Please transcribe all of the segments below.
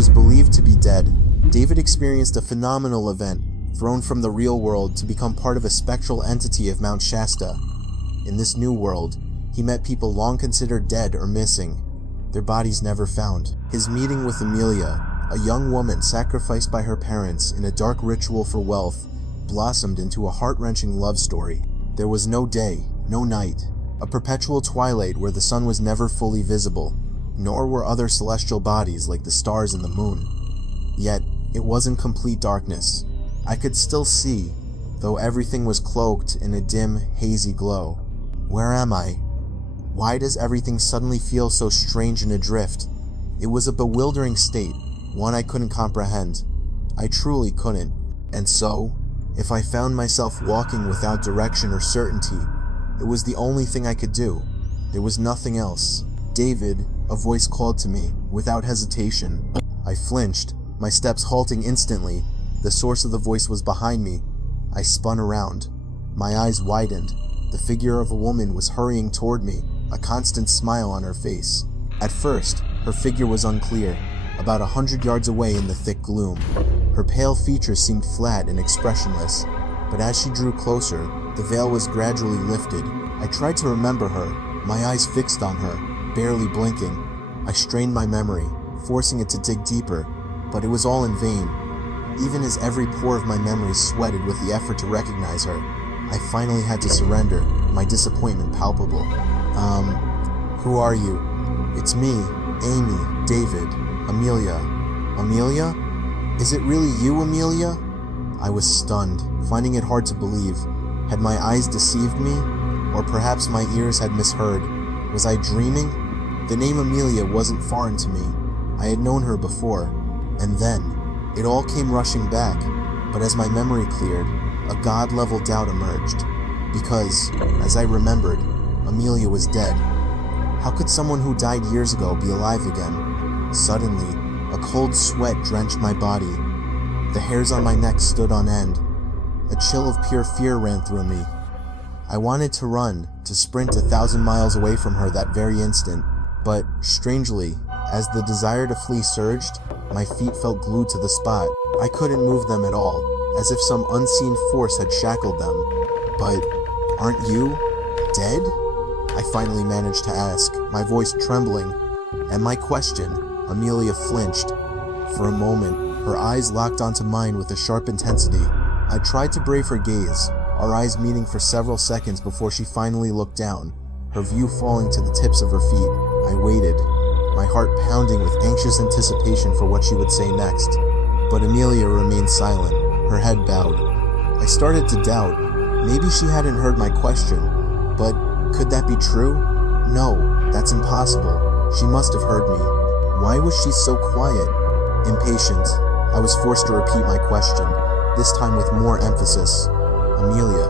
was believed to be dead, David experienced a phenomenal event, thrown from the real world to become part of a spectral entity of Mount Shasta. In this new world, he met people long considered dead or missing, their bodies never found. His meeting with Amelia, a young woman sacrificed by her parents in a dark ritual for wealth, blossomed into a heart-wrenching love story. There was no day, no night, a perpetual twilight where the sun was never fully visible, nor were other celestial bodies like the stars and the moon. Yet, it wasn't complete darkness. I could still see, though everything was cloaked in a dim, hazy glow. Where am I? Why does everything suddenly feel so strange and adrift? It was a bewildering state, one I couldn't comprehend. I truly couldn't. And so, if I found myself walking without direction or certainty, it was the only thing I could do. There was nothing else. David, a voice called to me, without hesitation. I flinched, my steps halting instantly. The source of the voice was behind me. I spun around. My eyes widened. The figure of a woman was hurrying toward me, a constant smile on her face. At first, her figure was unclear, about 100 yards away in the thick gloom. Her pale features seemed flat and expressionless, but as she drew closer, the veil was gradually lifted. I tried to remember her, my eyes fixed on her, barely blinking. I strained my memory, forcing it to dig deeper, but it was all in vain. Even as every pore of my memory sweated with the effort to recognize her, I finally had to surrender, my disappointment palpable. Who are you? It's me, Amy, David, Amelia. Amelia? Is it really you, Amelia? I was stunned, finding it hard to believe. Had my eyes deceived me? Or perhaps my ears had misheard. Was I dreaming? The name Amelia wasn't foreign to me. I had known her before. And then, it all came rushing back. But as my memory cleared, a god-level doubt emerged. Because, as I remembered, Amelia was dead. How could someone who died years ago be alive again? Suddenly, a cold sweat drenched my body. The hairs on my neck stood on end. A chill of pure fear ran through me. I wanted to run, to sprint 1,000 miles away from her that very instant, but, strangely, as the desire to flee surged, my feet felt glued to the spot. I couldn't move them at all, as if some unseen force had shackled them. But, aren't you dead? I finally managed to ask, my voice trembling. And my question, Amelia flinched. For a moment, her eyes locked onto mine with a sharp intensity. I tried to brave her gaze, our eyes meeting for several seconds before she finally looked down, her view falling to the tips of her feet. I waited, my heart pounding with anxious anticipation for what she would say next. But Amelia remained silent, her head bowed. I started to doubt. Maybe she hadn't heard my question, but could that be true? No, that's impossible. She must have heard me. Why was she so quiet? Impatient, I was forced to repeat my question, this time with more emphasis. Amelia,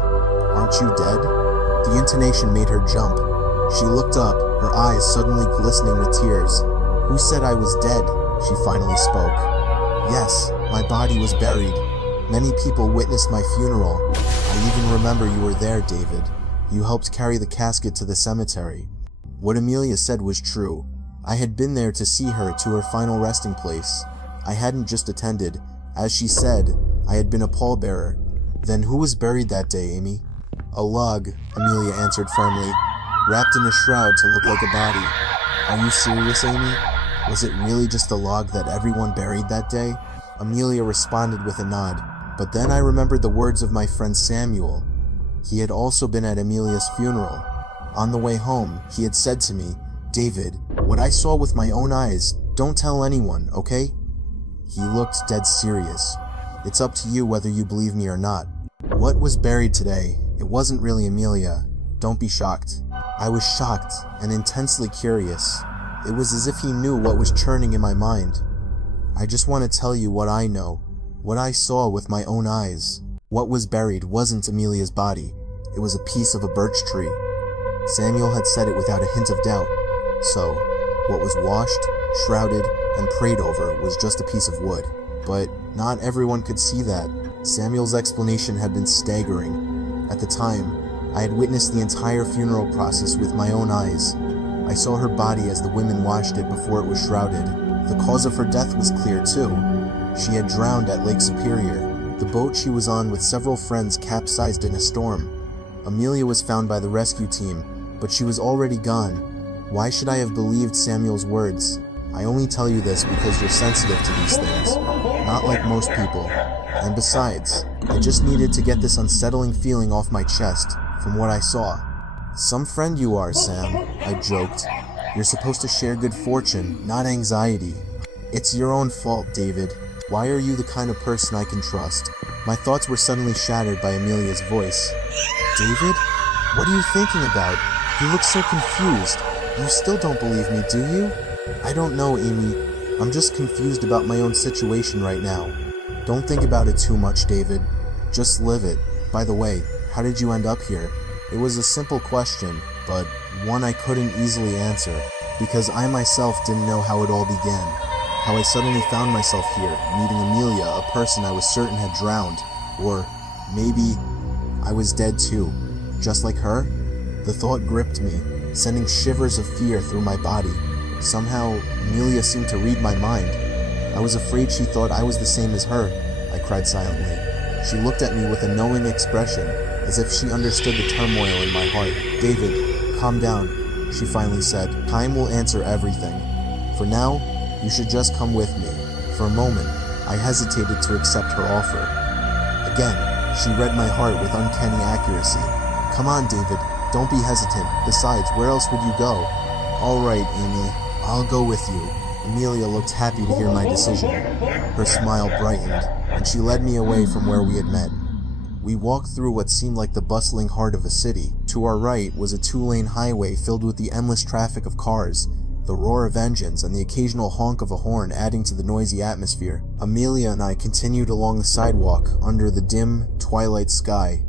aren't you dead? The intonation made her jump. She looked up, her eyes suddenly glistening with tears. Who said I was dead? She finally spoke. Yes, my body was buried. Many people witnessed my funeral. I even remember you were there, David. You helped carry the casket to the cemetery. What Amelia said was true. I had been there to see her to her final resting place. I hadn't just attended. As she said, I had been a pallbearer. Then who was buried that day, Amy? A log, Amelia answered firmly, wrapped in a shroud to look like a body. Are you serious, Amy? Was it really just a log that everyone buried that day? Amelia responded with a nod, but then I remembered the words of my friend Samuel. He had also been at Amelia's funeral. On the way home, he had said to me, David, what I saw with my own eyes, don't tell anyone, okay? He looked dead serious. It's up to you whether you believe me or not. What was buried today? It wasn't really Amelia. Don't be shocked. I was shocked and intensely curious. It was as if he knew what was churning in my mind. I just want to tell you what I know, what I saw with my own eyes. What was buried wasn't Amelia's body. It was a piece of a birch tree. Samuel had said it without a hint of doubt. So, what was washed, shrouded, and prayed over was just a piece of wood. But not everyone could see that. Samuel's explanation had been staggering. At the time, I had witnessed the entire funeral process with my own eyes. I saw her body as the women washed it before it was shrouded, The cause of her death was clear too. She had drowned at Lake Superior. The boat she was on with several friends capsized in a storm. Amelia was found by the rescue team, but she was already gone. Why should I have believed Samuel's words? I only tell you this because you're sensitive to these things, not like most people. And besides, I just needed to get this unsettling feeling off my chest from what I saw. Some friend you are, Sam, I joked. You're supposed to share good fortune, not anxiety. It's your own fault, David. Why are you the kind of person I can trust? My thoughts were suddenly shattered by Amelia's voice. David? What are you thinking about? You look so confused. You still don't believe me, do you? I don't know, Amy. I'm just confused about my own situation right now. Don't think about it too much, David. Just live it. By the way, how did you end up here? It was a simple question, but one I couldn't easily answer, because I myself didn't know how it all began. How I suddenly found myself here, meeting Amelia, a person I was certain had drowned. Or maybe I was dead too, just like her? The thought gripped me, sending shivers of fear through my body. Somehow, Amelia seemed to read my mind. I was afraid she thought I was the same as her, I cried silently. She looked at me with a knowing expression, as if she understood the turmoil in my heart. David, calm down, she finally said. Time will answer everything. For now, you should just come with me. For a moment, I hesitated to accept her offer. Again, she read my heart with uncanny accuracy. Come on, David, don't be hesitant. Besides, where else would you go? All right, Amy, I'll go with you. Amelia looked happy to hear my decision. Her smile brightened, and she led me away from where we had met. We walked through what seemed like the bustling heart of a city. To our right was a 2-lane highway filled with the endless traffic of cars, the roar of engines, and the occasional honk of a horn adding to the noisy atmosphere. Amelia and I continued along the sidewalk under the dim, twilight sky.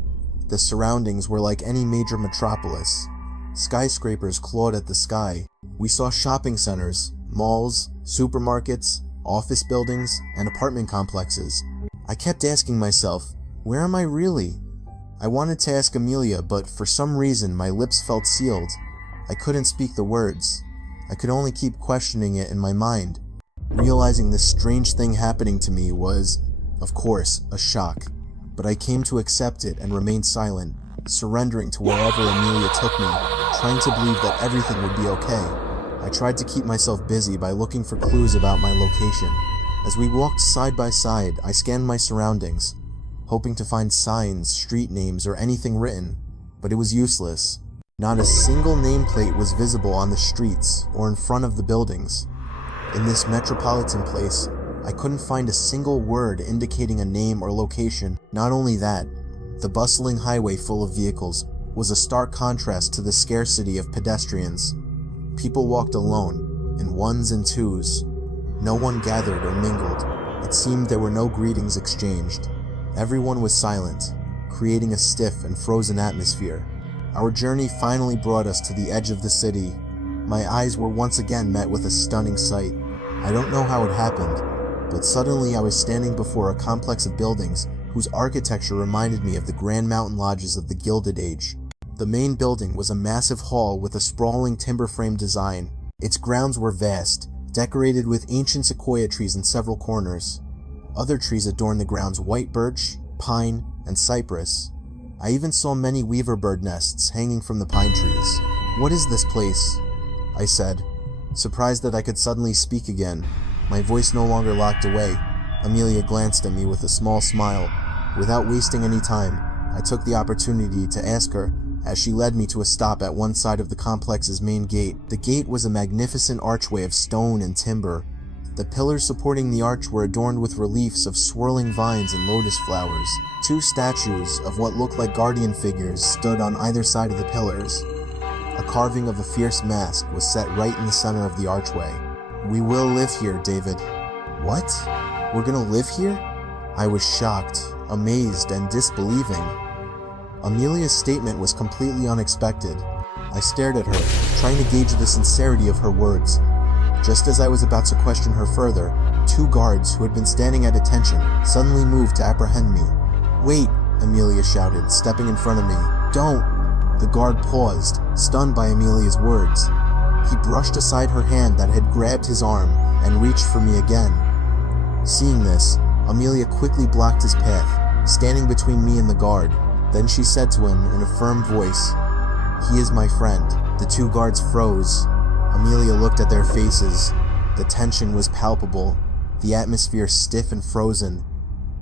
The surroundings were like any major metropolis. Skyscrapers clawed at the sky. We saw shopping centers, malls, supermarkets, office buildings, and apartment complexes. I kept asking myself, where am I really? I wanted to ask Amelia, but for some reason my lips felt sealed. I couldn't speak the words. I could only keep questioning it in my mind. Realizing this strange thing happening to me was, of course, a shock. But I came to accept it and remained silent, surrendering to wherever Amelia took me, trying to believe that everything would be okay. I tried to keep myself busy by looking for clues about my location. As we walked side by side, I scanned my surroundings, hoping to find signs, street names, or anything written, but it was useless. Not a single nameplate was visible on the streets or in front of the buildings. In this metropolitan place, I couldn't find a single word indicating a name or location. Not only that, the bustling highway full of vehicles was a stark contrast to the scarcity of pedestrians. People walked alone, in ones and twos. No one gathered or mingled. It seemed there were no greetings exchanged. Everyone was silent, creating a stiff and frozen atmosphere. Our journey finally brought us to the edge of the city. My eyes were once again met with a stunning sight. I don't know how it happened, but suddenly I was standing before a complex of buildings whose architecture reminded me of the grand mountain lodges of the Gilded Age. The main building was a massive hall with a sprawling timber-frame design. Its grounds were vast, decorated with ancient sequoia trees in several corners. Other trees adorned the grounds: white birch, pine, and cypress. I even saw many weaver bird nests hanging from the pine trees. "What is this place?" I said, surprised that I could suddenly speak again. My voice no longer locked away. Amelia glanced at me with a small smile. Without wasting any time, I took the opportunity to ask her as she led me to a stop at one side of the complex's main gate. The gate was a magnificent archway of stone and timber. The pillars supporting the arch were adorned with reliefs of swirling vines and lotus flowers. 2 statues of what looked like guardian figures stood on either side of the pillars. A carving of a fierce mask was set right in the center of the archway. "We will live here, David." "What? We're gonna live here?" I was shocked, amazed, and disbelieving. Amelia's statement was completely unexpected. I stared at her, trying to gauge the sincerity of her words. Just as I was about to question her further, 2 guards who had been standing at attention suddenly moved to apprehend me. "Wait," Amelia shouted, stepping in front of me. "Don't!" The guard paused, stunned by Amelia's words. He brushed aside her hand that had grabbed his arm and reached for me again. Seeing this, Amelia quickly blocked his path, standing between me and the guard. Then she said to him in a firm voice, "He is my friend." The two guards froze. Amelia looked at their faces. The tension was palpable, the atmosphere stiff and frozen.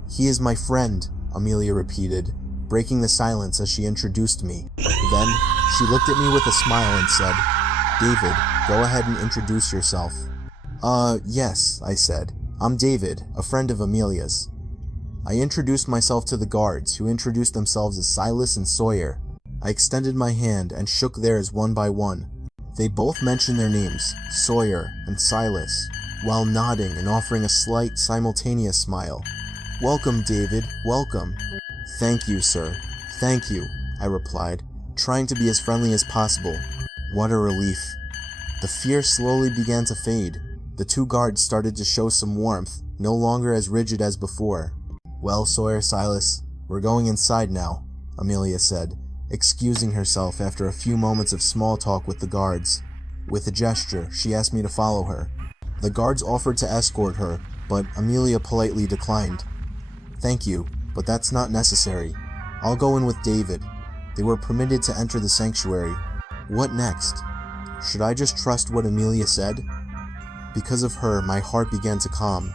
"He is my friend," Amelia repeated, breaking the silence as she introduced me. Then, she looked at me with a smile and said, "David, go ahead and introduce yourself." Yes," I said. "I'm David, a friend of Amelia's." I introduced myself to the guards, who introduced themselves as Silas and Sawyer. I extended my hand and shook theirs one by one. They both mentioned their names, Sawyer and Silas, while nodding and offering a slight, simultaneous smile. "Welcome, David, welcome." "Thank you, sir. Thank you," I replied, trying to be as friendly as possible. What a relief. The fear slowly began to fade. The two guards started to show some warmth, no longer as rigid as before. "Well, Sawyer, Silas, we're going inside now," Amelia said, excusing herself after a few moments of small talk with the guards. With a gesture, she asked me to follow her. The guards offered to escort her, but Amelia politely declined. "Thank you, but that's not necessary. I'll go in with David." They were permitted to enter the sanctuary. What next? Should I just trust what Amelia said? Because of her, my heart began to calm,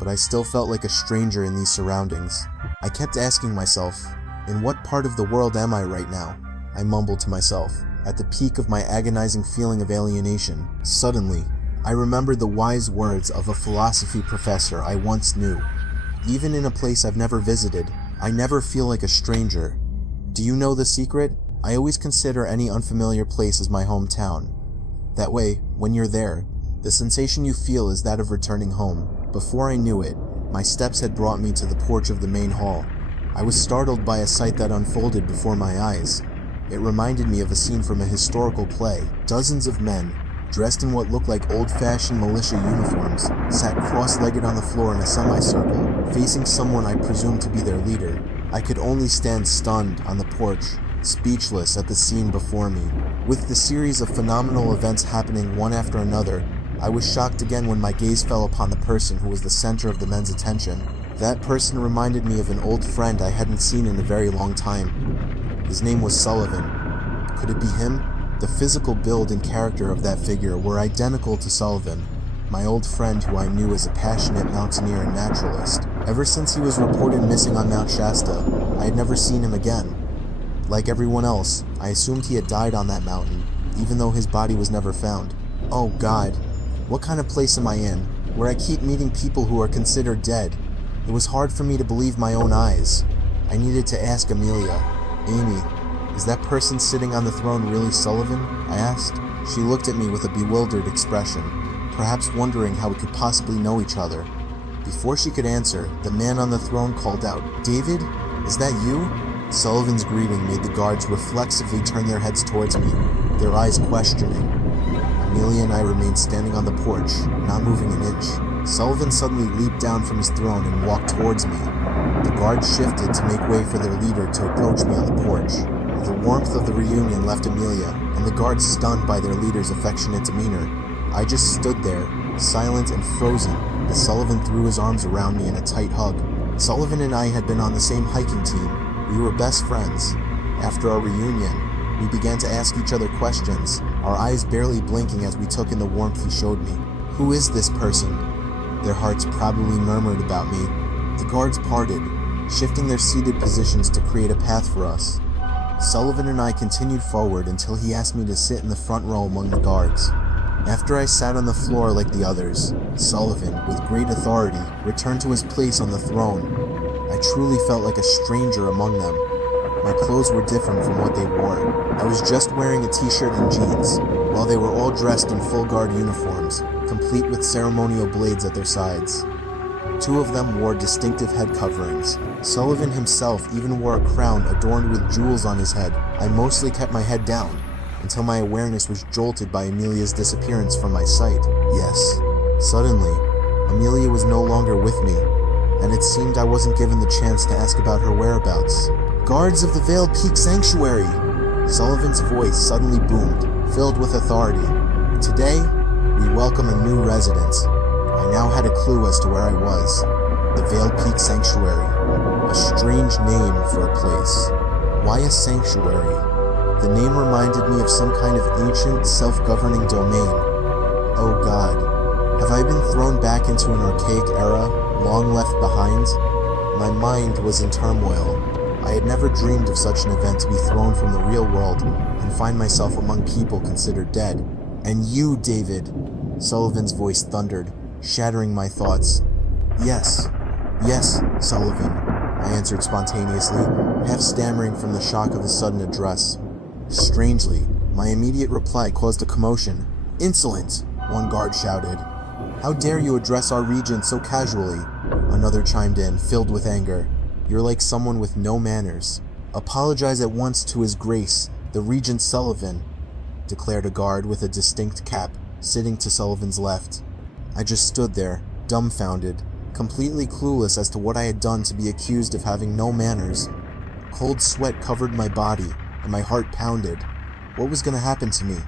but I still felt like a stranger in these surroundings. I kept asking myself, in what part of the world am I right now? I mumbled to myself, at the peak of my agonizing feeling of alienation. Suddenly, I remembered the wise words of a philosophy professor I once knew. Even in a place I've never visited, I never feel like a stranger. Do you know the secret? I always consider any unfamiliar place as my hometown. That way, when you're there, the sensation you feel is that of returning home. Before I knew it, my steps had brought me to the porch of the main hall. I was startled by a sight that unfolded before my eyes. It reminded me of a scene from a historical play. Dozens of men, dressed in what looked like old-fashioned militia uniforms, sat cross-legged on the floor in a semicircle, facing someone I presumed to be their leader. I could only stand stunned on the porch, speechless at the scene before me. With the series of phenomenal events happening one after another, I was shocked again when my gaze fell upon the person who was the center of the men's attention. That person reminded me of an old friend I hadn't seen in a very long time. His name was Sullivan. Could it be him? The physical build and character of that figure were identical to Sullivan, my old friend who I knew as a passionate mountaineer and naturalist. Ever since he was reported missing on Mount Shasta, I had never seen him again. Like everyone else, I assumed he had died on that mountain, even though his body was never found. Oh God, what kind of place am I in, where I keep meeting people who are considered dead? It was hard for me to believe my own eyes. I needed to ask Amelia. "Amy, is that person sitting on the throne really Sullivan?" I asked. She looked at me with a bewildered expression, perhaps wondering how we could possibly know each other. Before she could answer, the man on the throne called out, "David, is that you?" Sullivan's greeting made the guards reflexively turn their heads towards me, their eyes questioning. Amelia and I remained standing on the porch, not moving an inch. Sullivan suddenly leaped down from his throne and walked towards me. The guards shifted to make way for their leader to approach me on the porch. The warmth of the reunion left Amelia, and the guards stunned by their leader's affectionate demeanor. I just stood there, silent and frozen, as Sullivan threw his arms around me in a tight hug. Sullivan and I had been on the same hiking team. We were best friends. After our reunion, we began to ask each other questions, our eyes barely blinking as we took in the warmth he showed me. "Who is this person?" Their hearts probably murmured about me. The guards parted, shifting their seated positions to create a path for us. Sullivan and I continued forward until he asked me to sit in the front row among the guards. After I sat on the floor like the others, Sullivan, with great authority, returned to his place on the throne. I truly felt like a stranger among them. My clothes were different from what they wore. I was just wearing a t-shirt and jeans, while they were all dressed in full guard uniforms, complete with ceremonial blades at their sides. Two of them wore distinctive head coverings. Sullivan himself even wore a crown adorned with jewels on his head. I mostly kept my head down, until my awareness was jolted by Amelia's disappearance from my sight. Yes, suddenly, Amelia was no longer with me, and it seemed I wasn't given the chance to ask about her whereabouts. "Guards of the Veiled Peak Sanctuary!" Sullivan's voice suddenly boomed, filled with authority. Today, we welcome a new resident. I now had a clue as to where I was. The Veiled Peak Sanctuary. A strange name for a place. Why a sanctuary? The name reminded me of some kind of ancient, self-governing domain. Oh God, have I been thrown back into an archaic era, long left behind? My mind was in turmoil. I had never dreamed of such an event, to be thrown from the real world and find myself among people considered dead. And you, David, Sullivan's voice thundered, shattering my thoughts. Yes, Sullivan, I answered spontaneously, half stammering from the shock of his sudden address. Strangely, my immediate reply caused a commotion. Insolent, one guard shouted. How dare you address our regent so casually? Another chimed in, filled with anger. You're like someone with no manners. Apologize at once to His Grace, the Regent Sullivan, declared a guard with a distinct cap, sitting to Sullivan's left. I just stood there, dumbfounded, completely clueless as to what I had done to be accused of having no manners. Cold sweat covered my body, and my heart pounded. What was going to happen to me?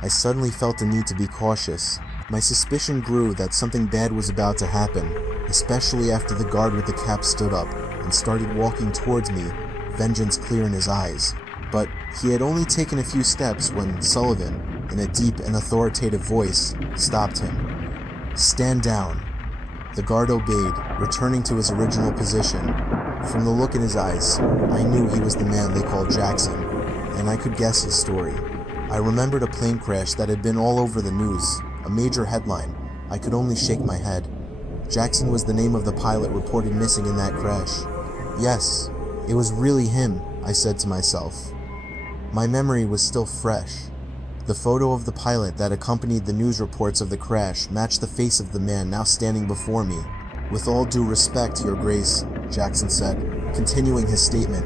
I suddenly felt the need to be cautious. My suspicion grew that something bad was about to happen, especially after the guard with the cap stood up and started walking towards me, vengeance clear in his eyes. But he had only taken a few steps when Sullivan, in a deep and authoritative voice, stopped him. Stand down. The guard obeyed, returning to his original position. From the look in his eyes, I knew he was the man they called Jackson, and I could guess his story. I remembered a plane crash that had been all over the news, a major headline. I could only shake my head. Jackson was the name of the pilot reported missing in that crash. Yes, it was really him, I said to myself. My memory was still fresh. The photo of the pilot that accompanied the news reports of the crash matched the face of the man now standing before me. With all due respect, Your Grace, Jackson said, continuing his statement,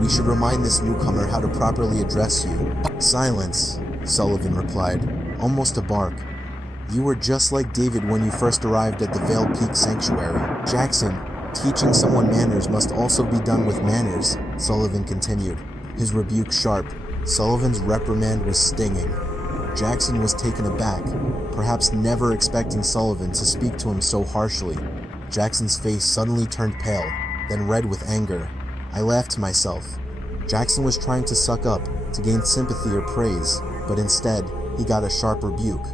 we should remind this newcomer how to properly address you. Silence, Sullivan replied, almost a bark. You were just like David when you first arrived at the Veiled Peak Sanctuary. Jackson, teaching someone manners must also be done with manners, Sullivan continued, his rebuke sharp. Sullivan's reprimand was stinging. Jackson was taken aback, perhaps never expecting Sullivan to speak to him so harshly. Jackson's face suddenly turned pale, then red with anger. I laughed to myself. Jackson was trying to suck up, to gain sympathy or praise, but instead, he got a sharp rebuke.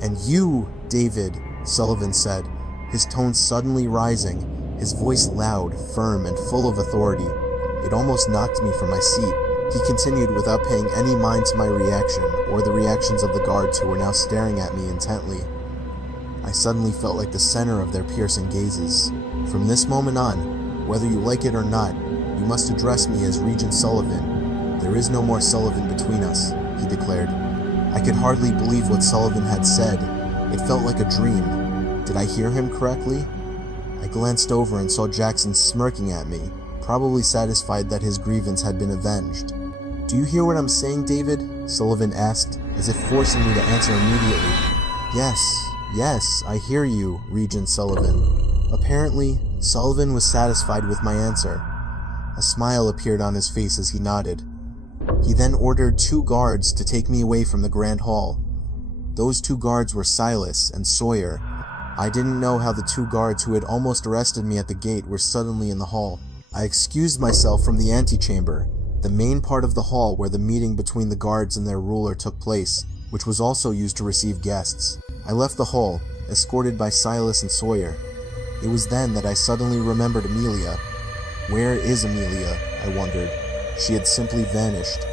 And you, David, Sullivan said, his tone suddenly rising, his voice loud, firm, and full of authority. It almost knocked me from my seat. He continued without paying any mind to my reaction, or the reactions of the guards who were now staring at me intently. I suddenly felt like the center of their piercing gazes. From this moment on, whether you like it or not, you must address me as Regent Sullivan. There is no more Sullivan between us, he declared. I could hardly believe what Sullivan had said. It felt like a dream. Did I hear him correctly? I glanced over and saw Jackson smirking at me, probably satisfied that his grievance had been avenged. Do you hear what I'm saying, David? Sullivan asked, as if forcing me to answer immediately. Yes, I hear you, Regent Sullivan. Apparently, Sullivan was satisfied with my answer. A smile appeared on his face as he nodded. He then ordered 2 guards to take me away from the Grand Hall. Those 2 guards were Silas and Sawyer. I didn't know how the 2 guards who had almost arrested me at the gate were suddenly in the hall. I excused myself from the antechamber, the main part of the hall where the meeting between the guards and their ruler took place, which was also used to receive guests. I left the hall, escorted by Silas and Sawyer. It was then that I suddenly remembered Amelia. Where is Amelia? I wondered. She had simply vanished.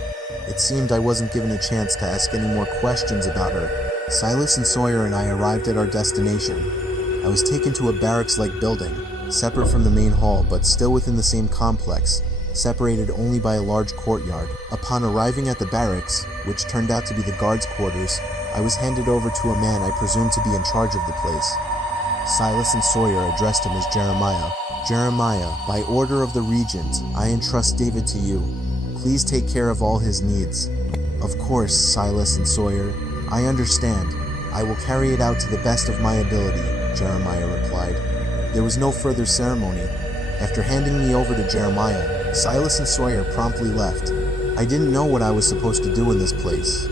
It seemed I wasn't given a chance to ask any more questions about her. Silas and Sawyer and I arrived at our destination. I was taken to a barracks-like building, separate from the main hall but still within the same complex, separated only by a large courtyard. Upon arriving at the barracks, which turned out to be the guards' quarters, I was handed over to a man I presumed to be in charge of the place. Silas and Sawyer addressed him as Jeremiah. Jeremiah, by order of the Regent, I entrust David to you. Please take care of all his needs. Of course, Silas and Sawyer. I understand. I will carry it out to the best of my ability, Jeremiah replied. There was no further ceremony. After handing me over to Jeremiah, Silas and Sawyer promptly left. I didn't know what I was supposed to do in this place.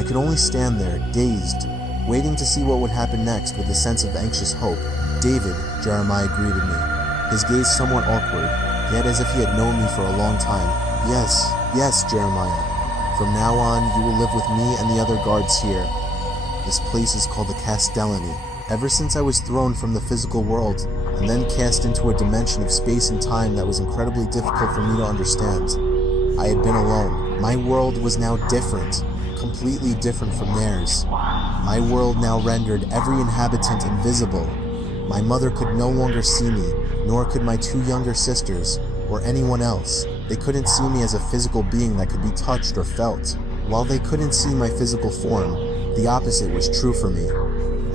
I could only stand there, dazed, waiting to see what would happen next with a sense of anxious hope. "David," Jeremiah greeted me, his gaze somewhat awkward, yet as if he had known me for a long time. Yes, Jeremiah. From now on, you will live with me and the other guards here. This place is called the Castellani. Ever since I was thrown from the physical world, and then cast into a dimension of space and time that was incredibly difficult for me to understand, I had been alone. My world was now different, completely different from theirs. My world now rendered every inhabitant invisible. My mother could no longer see me, nor could my two younger sisters, or anyone else. They couldn't see me as a physical being that could be touched or felt. While they couldn't see my physical form, the opposite was true for me.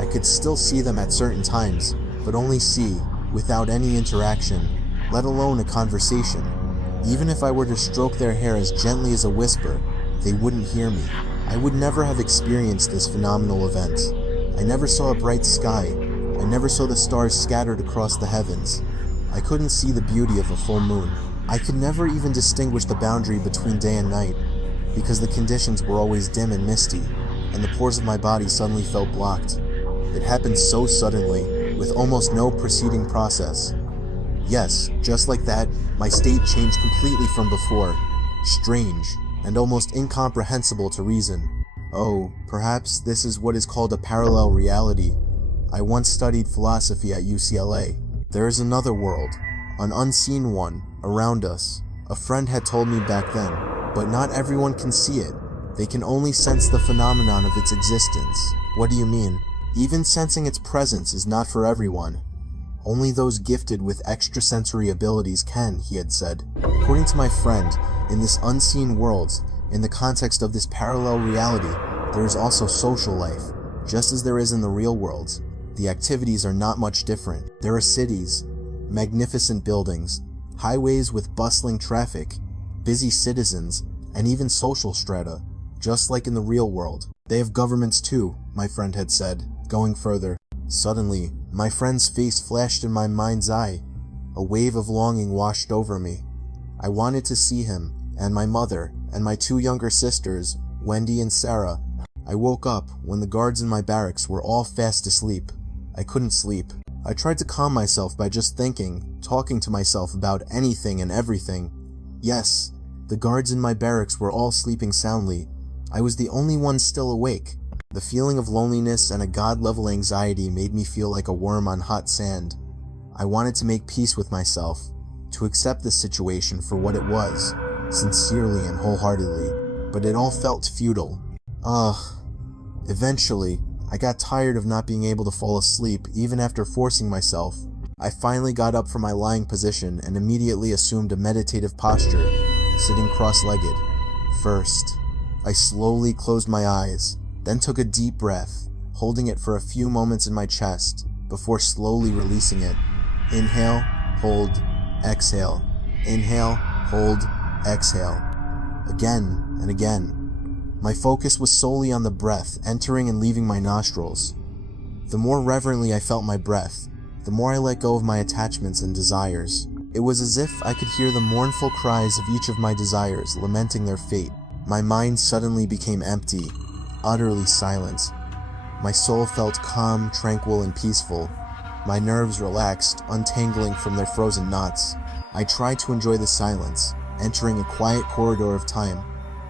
I could still see them at certain times, but only see, without any interaction, let alone a conversation. Even if I were to stroke their hair as gently as a whisper, they wouldn't hear me. I would never have experienced this phenomenal event. I never saw a bright sky. I never saw the stars scattered across the heavens. I couldn't see the beauty of a full moon. I could never even distinguish the boundary between day and night, because the conditions were always dim and misty, and the pores of my body suddenly felt blocked. It happened so suddenly, with almost no preceding process. Yes, just like that, my state changed completely from before. Strange, and almost incomprehensible to reason. Oh, perhaps this is what is called a parallel reality. I once studied philosophy at UCLA. There is another world, an unseen one, around us. A friend had told me back then, but not everyone can see it. They can only sense the phenomenon of its existence. What do you mean? Even sensing its presence is not for everyone. Only those gifted with extrasensory abilities can, he had said. According to my friend, in this unseen world, in the context of this parallel reality, there is also social life, just as there is in the real world. The activities are not much different. There are cities, magnificent buildings, highways with bustling traffic, busy citizens, and even social strata, just like in the real world. They have governments too, my friend had said, going further. Suddenly, my friend's face flashed in my mind's eye. A wave of longing washed over me. I wanted to see him, and my mother, and my two younger sisters, Wendy and Sarah. I woke up when the guards in my barracks were all fast asleep. I couldn't sleep. I tried to calm myself by just thinking, talking to myself about anything and everything. Yes, the guards in my barracks were all sleeping soundly. I was the only one still awake. The feeling of loneliness and a god-level anxiety made me feel like a worm on hot sand. I wanted to make peace with myself, to accept the situation for what it was, sincerely and wholeheartedly, but it all felt futile. Eventually, I got tired of not being able to fall asleep even after forcing myself. I finally got up from my lying position and immediately assumed a meditative posture, sitting cross-legged. First, I slowly closed my eyes, then took a deep breath, holding it for a few moments in my chest, before slowly releasing it. Inhale, hold, exhale. Inhale, hold, exhale. Again and again. My focus was solely on the breath entering and leaving my nostrils. The more reverently I felt my breath, the more I let go of my attachments and desires. It was as if I could hear the mournful cries of each of my desires lamenting their fate. My mind suddenly became empty, utterly silent. My soul felt calm, tranquil, and peaceful. My nerves relaxed, untangling from their frozen knots. I tried to enjoy the silence, entering a quiet corridor of time.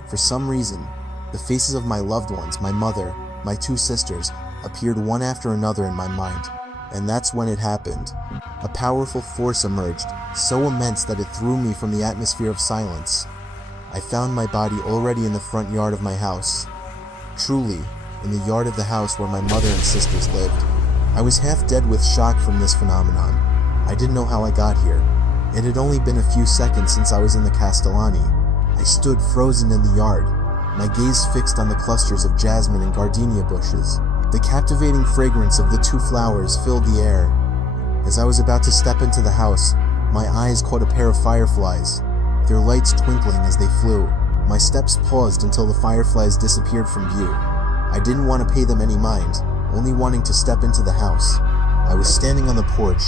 For some reason, the faces of my loved ones, my mother, my two sisters, appeared one after another in my mind. And that's when it happened. A powerful force emerged, so immense that it threw me from the atmosphere of silence. I found my body already in the front yard of my house. Truly, in the yard of the house where my mother and sisters lived. I was half dead with shock from this phenomenon. I didn't know how I got here. It had only been a few seconds since I was in the Castellani. I stood frozen in the yard, my gaze fixed on the clusters of jasmine and gardenia bushes. The captivating fragrance of the two flowers filled the air. As I was about to step into the house, my eyes caught a pair of fireflies, their lights twinkling as they flew. My steps paused until the fireflies disappeared from view. I didn't want to pay them any mind, only wanting to step into the house. I was standing on the porch.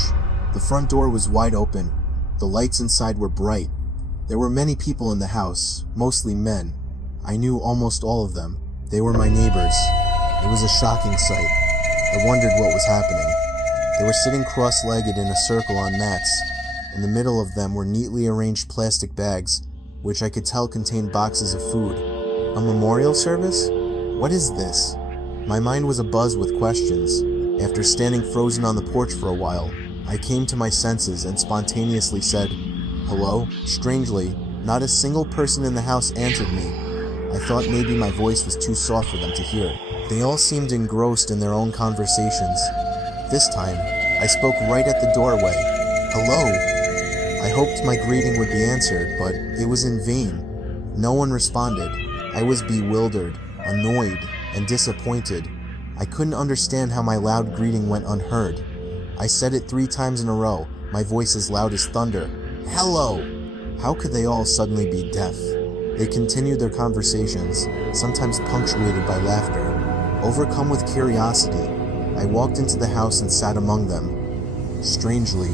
The front door was wide open. The lights inside were bright. There were many people in the house, mostly men. I knew almost all of them. They were my neighbors. It was a shocking sight. I wondered what was happening. They were sitting cross-legged in a circle on mats. In the middle of them were neatly arranged plastic bags, which I could tell contained boxes of food. A memorial service? What is this? My mind was abuzz with questions. After standing frozen on the porch for a while, I came to my senses and spontaneously said, "Hello?" Strangely, not a single person in the house answered me. I thought maybe my voice was too soft for them to hear. They all seemed engrossed in their own conversations. This time, I spoke right at the doorway. "Hello?" I hoped my greeting would be answered, but it was in vain. No one responded. I was bewildered, annoyed, and disappointed. I couldn't understand how my loud greeting went unheard. I said it 3 times in a row, my voice as loud as thunder. "Hello!" How could they all suddenly be deaf? They continued their conversations, sometimes punctuated by laughter. Overcome with curiosity, I walked into the house and sat among them. Strangely,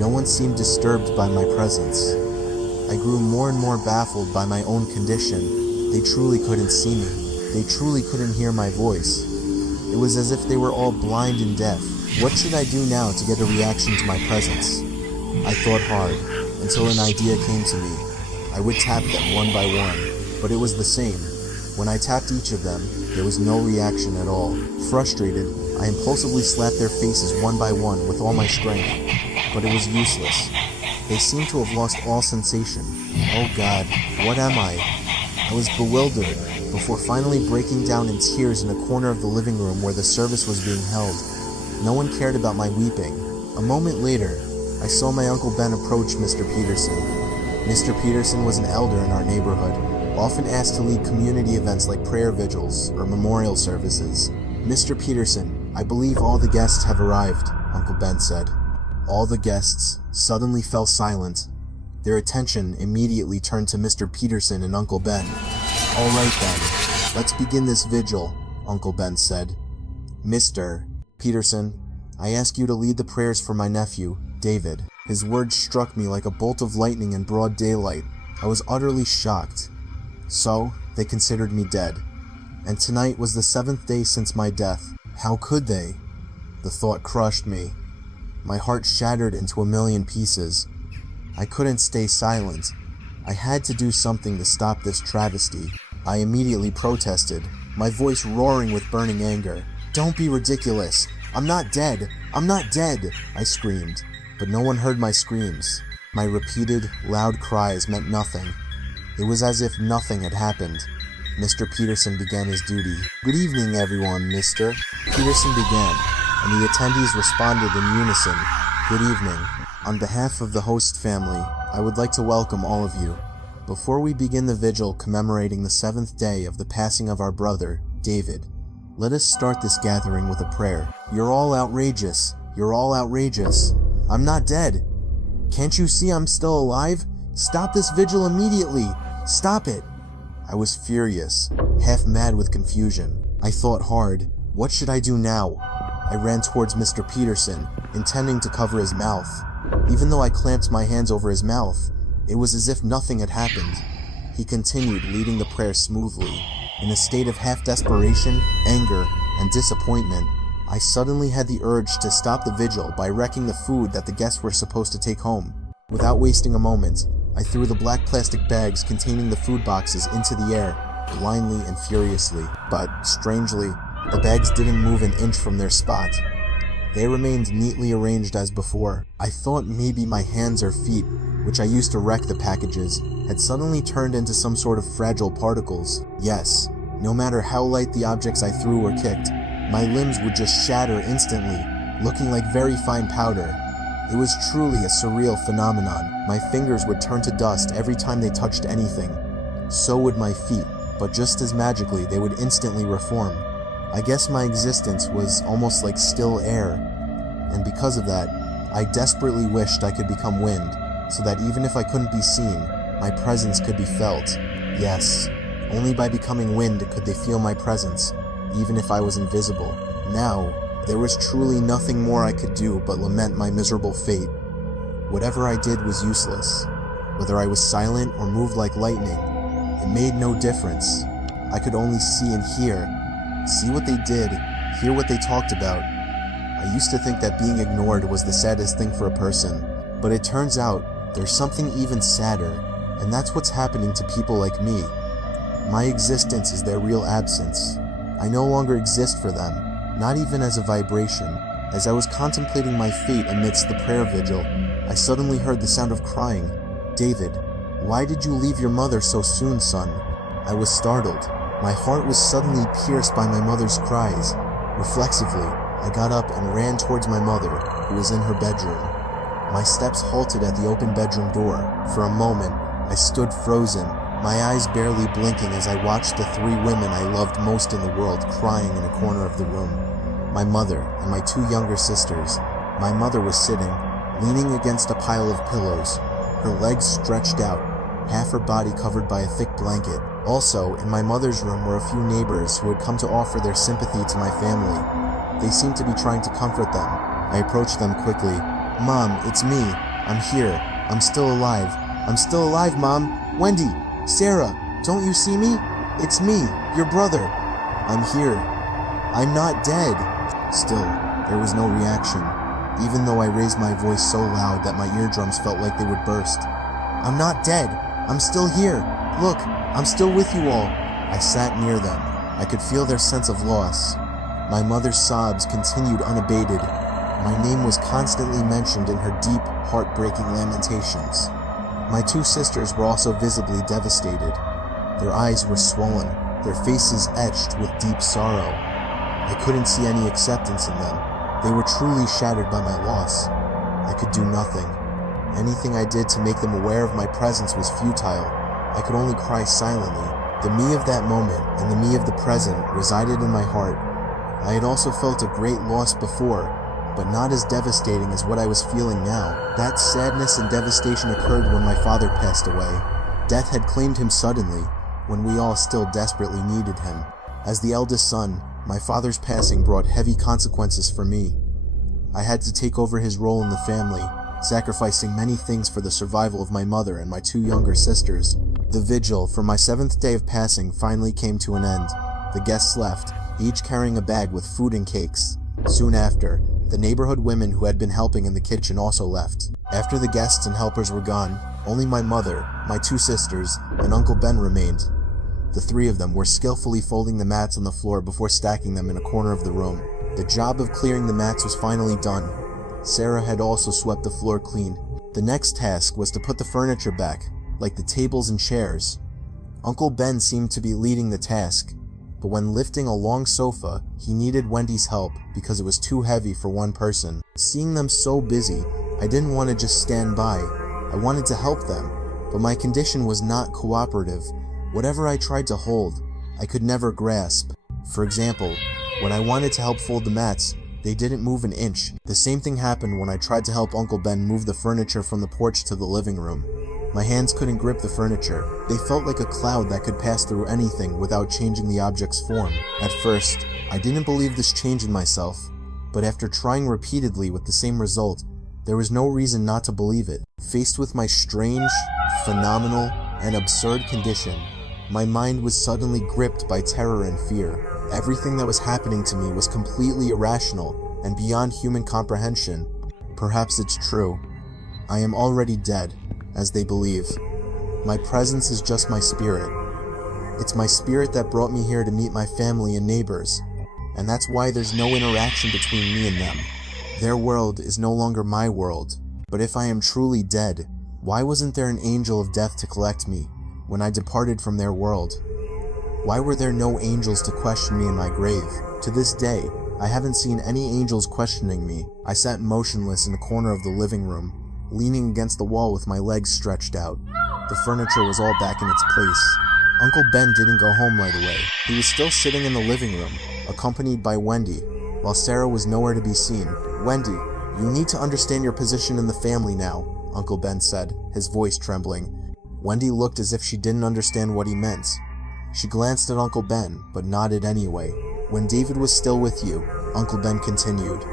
no one seemed disturbed by my presence. I grew more and more baffled by my own condition. They truly couldn't see me. They truly couldn't hear my voice. It was as if they were all blind and deaf. What should I do now to get a reaction to my presence? I thought hard, until an idea came to me. I would tap them one by one, but it was the same. When I tapped each of them, there was no reaction at all. Frustrated, I impulsively slapped their faces one by one with all my strength, but it was useless. They seemed to have lost all sensation. Oh God, what am I? I was bewildered, before finally breaking down in tears in a corner of the living room where the service was being held. No one cared about my weeping. A moment later, I saw my Uncle Ben approach Mr. Peterson. Mr. Peterson was an elder in our neighborhood, often asked to lead community events like prayer vigils or memorial services. "Mr. Peterson, I believe all the guests have arrived," Uncle Ben said. All the guests suddenly fell silent. Their attention immediately turned to Mr. Peterson and Uncle Ben. "All right then, let's begin this vigil," Uncle Ben said. "Mr. Peterson, I ask you to lead the prayers for my nephew, David." His words struck me like a bolt of lightning in broad daylight. I was utterly shocked. So, they considered me dead. And tonight was the 7th day since my death. How could they? The thought crushed me. My heart shattered into a million pieces. I couldn't stay silent. I had to do something to stop this travesty. I immediately protested, my voice roaring with burning anger. "Don't be ridiculous. I'm not dead. I'm not dead," I screamed. But no one heard my screams. My repeated, loud cries meant nothing. It was as if nothing had happened. Mr. Peterson began his duty. "Good evening, everyone, Mr. Peterson began, and the attendees responded in unison. "Good evening. On behalf of the host family, I would like to welcome all of you. Before we begin the vigil commemorating the 7th day of the passing of our brother, David, let us start this gathering with a prayer. You're all outrageous. You're all outrageous. I'm not dead. Can't you see I'm still alive? Stop this vigil immediately. Stop it." I was furious, half mad with confusion. I thought hard. What should I do now? I ran towards Mr. Peterson, intending to cover his mouth. Even though I clamped my hands over his mouth, it was as if nothing had happened. He continued, leading the prayer smoothly. In a state of half desperation, anger, and disappointment, I suddenly had the urge to stop the vigil by wrecking the food that the guests were supposed to take home. Without wasting a moment, I threw the black plastic bags containing the food boxes into the air, blindly and furiously. But, strangely, the bags didn't move an inch from their spot. They remained neatly arranged as before. I thought maybe my hands or feet, which I used to wreck the packages, had suddenly turned into some sort of fragile particles. Yes, no matter how light the objects I threw or kicked, my limbs would just shatter instantly, looking like very fine powder. It was truly a surreal phenomenon. My fingers would turn to dust every time they touched anything. So would my feet, but just as magically they would instantly reform. I guess my existence was almost like still air, and because of that, I desperately wished I could become wind, so that even if I couldn't be seen, my presence could be felt. Yes, only by becoming wind could they feel my presence, even if I was invisible. Now, there was truly nothing more I could do but lament my miserable fate. Whatever I did was useless. Whether I was silent or moved like lightning, it made no difference. I could only see and hear. See what they did, hear what they talked about. I used to think that being ignored was the saddest thing for a person, but it turns out there's something even sadder, and that's what's happening to people like me. My existence is their real absence. I no longer exist for them, not even as a vibration. As I was contemplating my fate amidst the prayer vigil, I suddenly heard the sound of crying. "David, why did you leave your mother so soon, son?" I was startled. My heart was suddenly pierced by my mother's cries. Reflexively, I got up and ran towards my mother, who was in her bedroom. My steps halted at the open bedroom door. For a moment, I stood frozen, my eyes barely blinking as I watched the three women I loved most in the world crying in a corner of the room. My mother and my two younger sisters. My mother was sitting, leaning against a pile of pillows, her legs stretched out, half her body covered by a thick blanket. Also, in my mother's room were a few neighbors who had come to offer their sympathy to my family. They seemed to be trying to comfort them. I approached them quickly. "Mom, it's me. I'm here. I'm still alive. I'm still alive, Mom. Wendy, Sarah, don't you see me? It's me, your brother. I'm here. I'm not dead." Still, there was no reaction, even though I raised my voice so loud that my eardrums felt like they would burst. "I'm not dead. I'm still here. Look, I'm still with you all." I sat near them. I could feel their sense of loss. My mother's sobs continued unabated. My name was constantly mentioned in her deep, heartbreaking lamentations. My two sisters were also visibly devastated. Their eyes were swollen, their faces etched with deep sorrow. I couldn't see any acceptance in them. They were truly shattered by my loss. I could do nothing. Anything I did to make them aware of my presence was futile. I could only cry silently. The me of that moment and the me of the present resided in my heart. I had also felt a great loss before, but not as devastating as what I was feeling now. That sadness and devastation occurred when my father passed away. Death had claimed him suddenly, when we all still desperately needed him. As the eldest son, my father's passing brought heavy consequences for me. I had to take over his role in the family, sacrificing many things for the survival of my mother and my two younger sisters. The vigil for my 7th day of passing finally came to an end. The guests left, each carrying a bag with food and cakes. Soon after, the neighborhood women who had been helping in the kitchen also left. After the guests and helpers were gone, only my mother, my two sisters, and Uncle Ben remained. The three of them were skillfully folding the mats on the floor before stacking them in a corner of the room. The job of clearing the mats was finally done. Sarah had also swept the floor clean. The next task was to put the furniture back, like the tables and chairs. Uncle Ben seemed to be leading the task, but when lifting a long sofa, he needed Wendy's help because it was too heavy for one person. Seeing them so busy, I didn't want to just stand by. I wanted to help them, but my condition was not cooperative. Whatever I tried to hold, I could never grasp. For example, when I wanted to help fold the mats, they didn't move an inch. The same thing happened when I tried to help Uncle Ben move the furniture from the porch to the living room. My hands couldn't grip the furniture. They felt like a cloud that could pass through anything without changing the object's form. At first, I didn't believe this change in myself, but after trying repeatedly with the same result, there was no reason not to believe it. Faced with my strange, phenomenal, and absurd condition, my mind was suddenly gripped by terror and fear. Everything that was happening to me was completely irrational and beyond human comprehension. Perhaps it's true. I am already dead, as they believe. My presence is just my spirit. It's my spirit that brought me here to meet my family and neighbors, and that's why there's no interaction between me and them. Their world is no longer my world. But if I am truly dead, why wasn't there an angel of death to collect me when I departed from their world? Why were there no angels to question me in my grave? To this day, I haven't seen any angels questioning me. I sat motionless in a corner of the living room, leaning against the wall with my legs stretched out. The furniture was all back in its place. Uncle Ben didn't go home right away. He was still sitting in the living room, accompanied by Wendy, while Sarah was nowhere to be seen. "Wendy, you need to understand your position in the family now," Uncle Ben said, his voice trembling. Wendy looked as if she didn't understand what he meant. She glanced at Uncle Ben, but nodded anyway. "When David was still with you," Uncle Ben continued,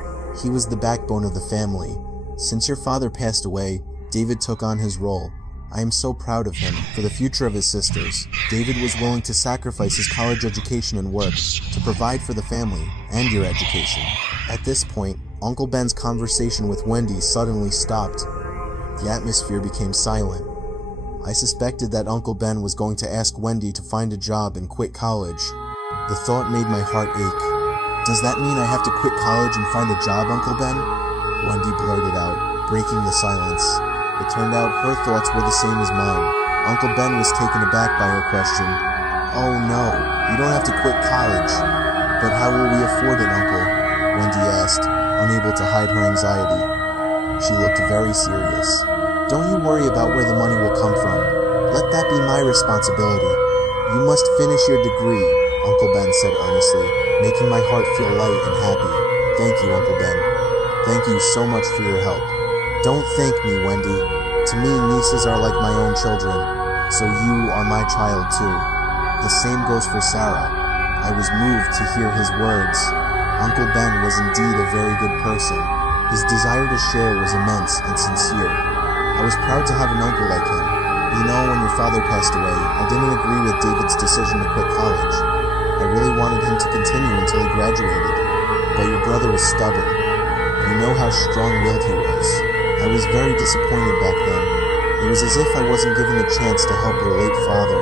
"he was the backbone of the family. Since your father passed away, David took on his role, I am so proud of him. For the future of his sisters, David was willing to sacrifice his college education and work to provide for the family and your education. At this point, Uncle Ben's conversation with Wendy suddenly stopped. The atmosphere became silent. I suspected that Uncle Ben was going to ask Wendy to find a job and quit college. The thought made my heart ache. "Does that mean I have to quit college and find a job, Uncle Ben?" Wendy blurted out, breaking the silence. It turned out her thoughts were the same as mine. Uncle Ben was taken aback by her question. "Oh no, you don't have to quit college." "But how will we afford it, Uncle?" Wendy asked, unable to hide her anxiety. She looked very serious. "Don't you worry about where the money will come from. Let that be my responsibility. You must finish your degree," Uncle Ben said earnestly, making my heart feel light and happy. "Thank you, Uncle Ben. Thank you so much for your help." "Don't thank me, Wendy. To me, nieces are like my own children, so you are my child too. The same goes for Sarah." I was moved to hear his words. Uncle Ben was indeed a very good person. His desire to share was immense and sincere. I was proud to have an uncle like him. "You know, when your father passed away, I didn't agree with David's decision to quit college. I really wanted him to continue until he graduated, but your brother was stubborn. You know how strong-willed he was. I was very disappointed back then. It was as if I wasn't given the chance to help your late father."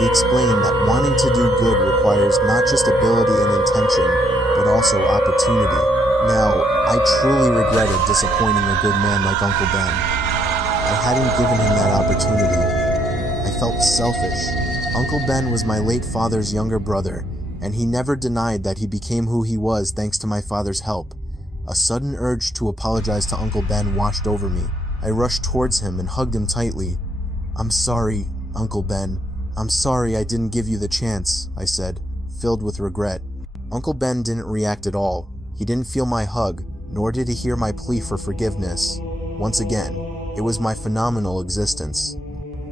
He explained that wanting to do good requires not just ability and intention, but also opportunity. Now, I truly regretted disappointing a good man like Uncle Ben. I hadn't given him that opportunity. I felt selfish. Uncle Ben was my late father's younger brother, and he never denied that he became who he was thanks to my father's help. A sudden urge to apologize to Uncle Ben washed over me. I rushed towards him and hugged him tightly. "I'm sorry, Uncle Ben. I'm sorry I didn't give you the chance," I said, filled with regret. Uncle Ben didn't react at all. He didn't feel my hug, nor did he hear my plea for forgiveness. Once again, it was my phenomenal existence.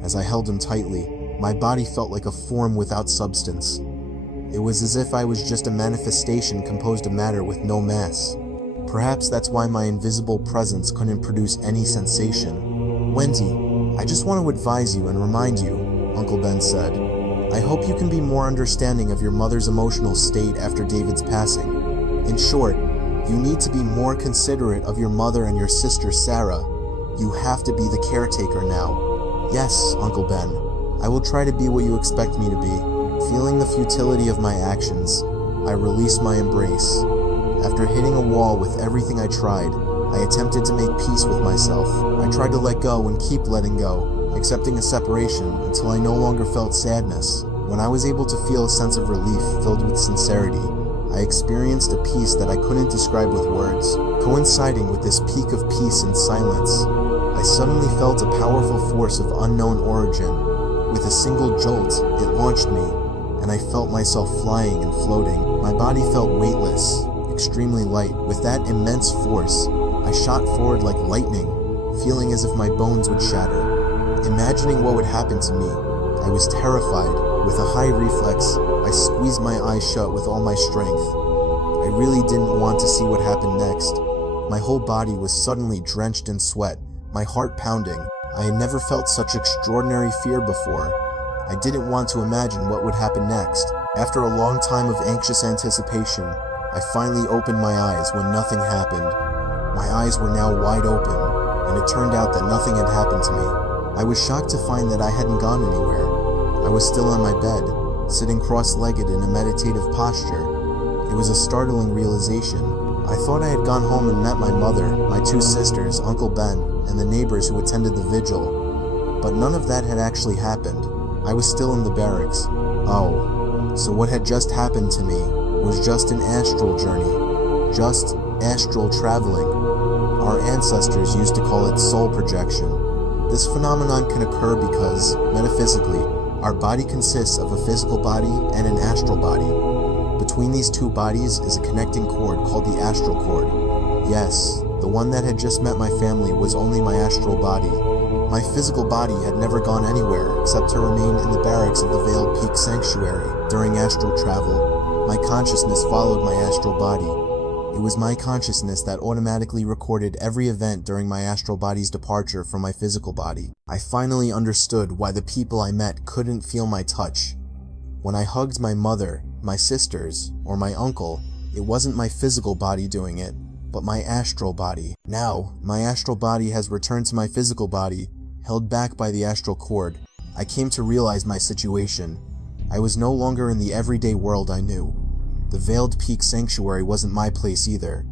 As I held him tightly, my body felt like a form without substance. It was as if I was just a manifestation composed of matter with no mass. Perhaps that's why my invisible presence couldn't produce any sensation. "Wendy, I just want to advise you and remind you," Uncle Ben said. "I hope you can be more understanding of your mother's emotional state after David's passing. In short, you need to be more considerate of your mother and your sister Sarah. You have to be the caretaker now." "Yes, Uncle Ben. I will try to be what you expect me to be." Feeling the futility of my actions, I released my embrace. After hitting a wall with everything I tried, I attempted to make peace with myself. I tried to let go and keep letting go, accepting a separation until I no longer felt sadness. When I was able to feel a sense of relief filled with sincerity, I experienced a peace that I couldn't describe with words. Coinciding with this peak of peace and silence, I suddenly felt a powerful force of unknown origin. With a single jolt, it launched me, and I felt myself flying and floating. My body felt weightless, extremely light. With that immense force, I shot forward like lightning, feeling as if my bones would shatter. Imagining what would happen to me, I was terrified. With a high reflex, I squeezed my eyes shut with all my strength. I really didn't want to see what happened next. My whole body was suddenly drenched in sweat, my heart pounding. I had never felt such extraordinary fear before. I didn't want to imagine what would happen next. After a long time of anxious anticipation, I finally opened my eyes when nothing happened. My eyes were now wide open, and it turned out that nothing had happened to me. I was shocked to find that I hadn't gone anywhere. I was still on my bed, sitting cross-legged in a meditative posture. It was a startling realization. I thought I had gone home and met my mother, my two sisters, Uncle Ben, and the neighbors who attended the vigil. But none of that had actually happened. I was still in the barracks. Oh, so what had just happened to me was just an astral journey, just astral traveling. Our ancestors used to call it soul projection. This phenomenon can occur because, metaphysically, our body consists of a physical body and an astral body. Between these two bodies is a connecting cord called the astral cord. Yes, the one that had just met my family was only my astral body. My physical body had never gone anywhere except to remain in the barracks of the Veiled Peak Sanctuary. During astral travel, my consciousness followed my astral body. It was my consciousness that automatically recorded every event during my astral body's departure from my physical body. I finally understood why the people I met couldn't feel my touch. When I hugged my mother, my sisters, or my uncle, it wasn't my physical body doing it, but my astral body. Now, my astral body has returned to my physical body, held back by the astral cord. I came to realize my situation. I was no longer in the everyday world I knew. The Veiled Peak Sanctuary wasn't my place either.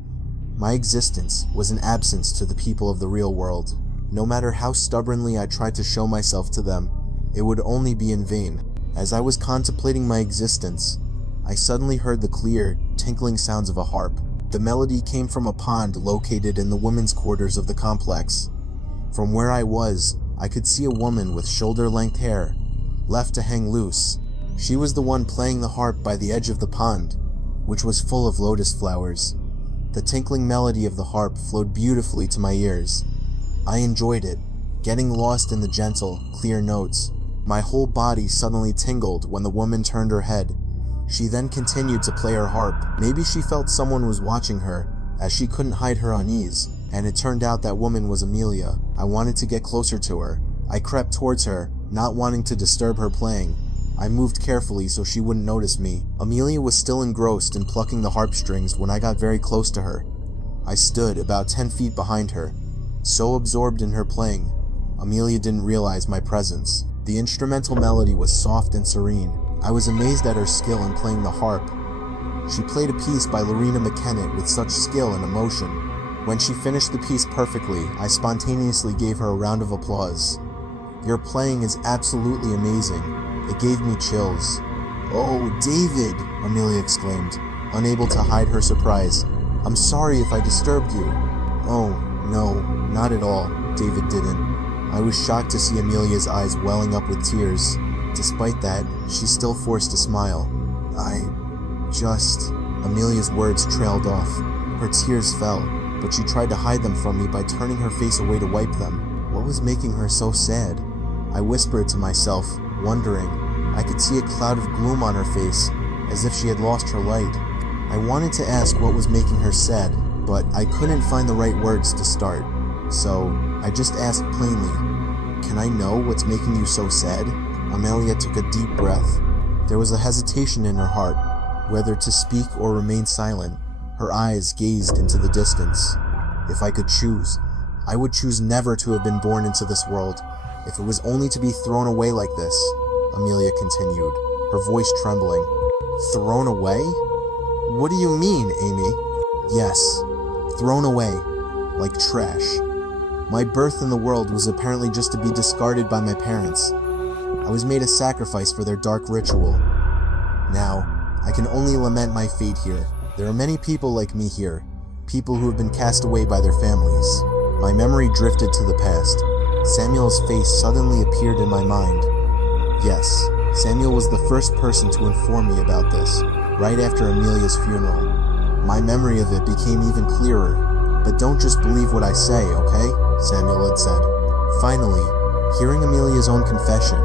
My existence was an absence to the people of the real world. No matter how stubbornly I tried to show myself to them, it would only be in vain. As I was contemplating my existence, I suddenly heard the clear, tinkling sounds of a harp. The melody came from a pond located in the women's quarters of the complex. From where I was, I could see a woman with shoulder-length hair, left to hang loose. She was the one playing the harp by the edge of the pond, which was full of lotus flowers. The tinkling melody of the harp flowed beautifully to my ears. I enjoyed it, getting lost in the gentle, clear notes. My whole body suddenly tingled when the woman turned her head. She then continued to play her harp. Maybe she felt someone was watching her, as she couldn't hide her unease, and it turned out that woman was Amelia. I wanted to get closer to her. I crept towards her, not wanting to disturb her playing. I moved carefully so she wouldn't notice me. Amelia was still engrossed in plucking the harp strings when I got very close to her. I stood about 10 feet behind her, so absorbed in her playing, Amelia didn't realize my presence. The instrumental melody was soft and serene. I was amazed at her skill in playing the harp. She played a piece by Lorena McKennitt with such skill and emotion. When she finished the piece perfectly, I spontaneously gave her a round of applause. "Your playing is absolutely amazing." It gave me chills. "Oh, David!" Amelia exclaimed, unable to hide her surprise. "I'm sorry if I disturbed you." "Oh, no, not at all." David didn't. I was shocked to see Amelia's eyes welling up with tears. Despite that, she still forced a smile. Amelia's words trailed off. Her tears fell, but she tried to hide them from me by turning her face away to wipe them. What was making her so sad? I whispered to myself, wondering. I could see a cloud of gloom on her face, as if she had lost her light. I wanted to ask what was making her sad, but I couldn't find the right words to start. So, I just asked plainly, "Can I know what's making you so sad?" Amelia took a deep breath. There was a hesitation in her heart, whether to speak or remain silent. Her eyes gazed into the distance. "If I could choose, I would choose never to have been born into this world, if it was only to be thrown away like this," Amelia continued, her voice trembling. "Thrown away? What do you mean, Amy?" "Yes, thrown away, like trash. My birth in the world was apparently just to be discarded by my parents. I was made a sacrifice for their dark ritual. Now, I can only lament my fate here. There are many people like me here, people who have been cast away by their families." My memory drifted to the past. Samuel's face suddenly appeared in my mind. Yes, Samuel was the first person to inform me about this, right after Amelia's funeral. My memory of it became even clearer. "But don't just believe what I say, okay?" Samuel had said. Finally, hearing Amelia's own confession,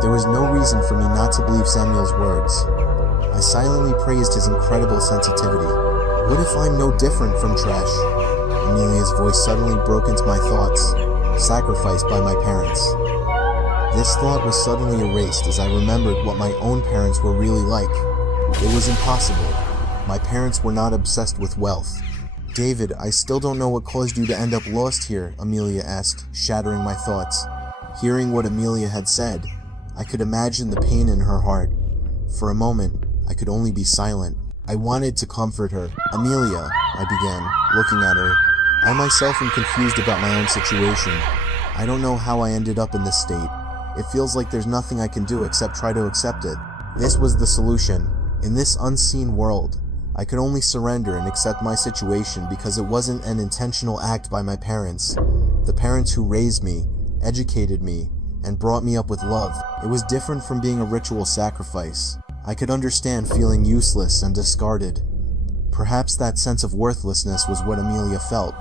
there was no reason for me not to believe Samuel's words. I silently praised his incredible sensitivity. What if I'm no different from trash? Amelia's voice suddenly broke into my thoughts. Sacrificed by my parents. This thought was suddenly erased as I remembered what my own parents were really like. It was impossible. My parents were not obsessed with wealth. "David, I still don't know what caused you to end up lost here," Amelia asked, shattering my thoughts. Hearing what Amelia had said, I could imagine the pain in her heart. For a moment, I could only be silent. I wanted to comfort her. "Amelia," I began, looking at her. "I myself am confused about my own situation. I don't know how I ended up in this state. It feels like there's nothing I can do except try to accept it." This was the solution. In this unseen world, I could only surrender and accept my situation because it wasn't an intentional act by my parents. The parents who raised me, educated me, and brought me up with love. It was different from being a ritual sacrifice. I could understand feeling useless and discarded. Perhaps that sense of worthlessness was what Amelia felt,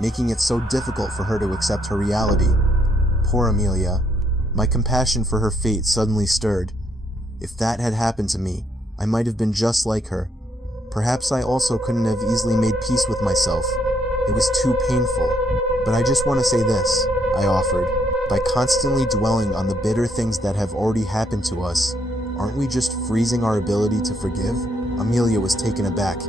making it so difficult for her to accept her reality. Poor Amelia. My compassion for her fate suddenly stirred. If that had happened to me, I might have been just like her. Perhaps I also couldn't have easily made peace with myself. It was too painful. But I just want to say this, I offered. By constantly dwelling on the bitter things that have already happened to us, aren't we just freezing our ability to forgive? Amelia was taken aback.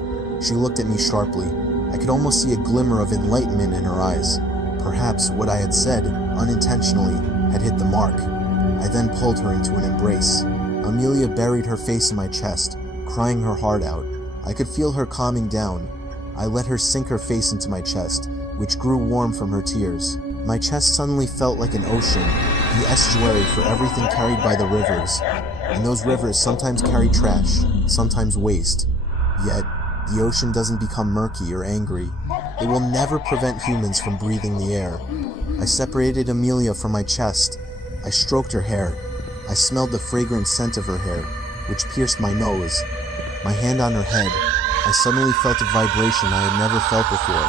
She looked at me sharply. I could almost see a glimmer of enlightenment in her eyes. Perhaps what I had said, unintentionally, had hit the mark. I then pulled her into an embrace. Amelia buried her face in my chest, crying her heart out. I could feel her calming down. I let her sink her face into my chest, which grew warm from her tears. My chest suddenly felt like an ocean, the estuary for everything carried by the rivers. And those rivers sometimes carry trash, sometimes waste. Yet, the ocean doesn't become murky or angry. It will never prevent humans from breathing the air. I separated Amelia from my chest. I stroked her hair. I smelled the fragrant scent of her hair, which pierced my nose. My hand on her head, I suddenly felt a vibration I had never felt before.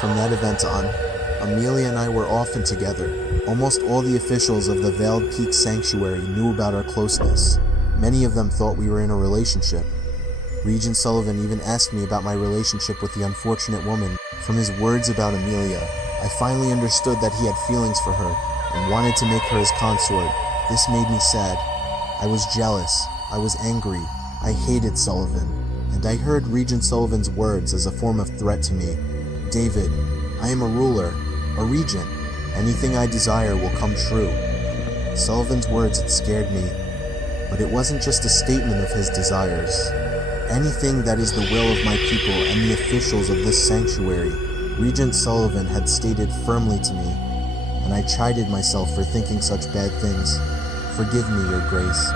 From that event on, Amelia and I were often together. Almost all the officials of the Veiled Peak Sanctuary knew about our closeness. Many of them thought we were in a relationship. Regent Sullivan even asked me about my relationship with the unfortunate woman. From his words about Amelia, I finally understood that he had feelings for her and wanted to make her his consort. This made me sad. I was jealous. I was angry. I hated Sullivan. And I heard Regent Sullivan's words as a form of threat to me. David, I am a ruler, a regent. Anything I desire will come true. Sullivan's words had scared me, but it wasn't just a statement of his desires. Anything that is the will of my people and the officials of this sanctuary, Regent Sullivan had stated firmly to me, and I chided myself for thinking such bad things. Forgive me, Your Grace.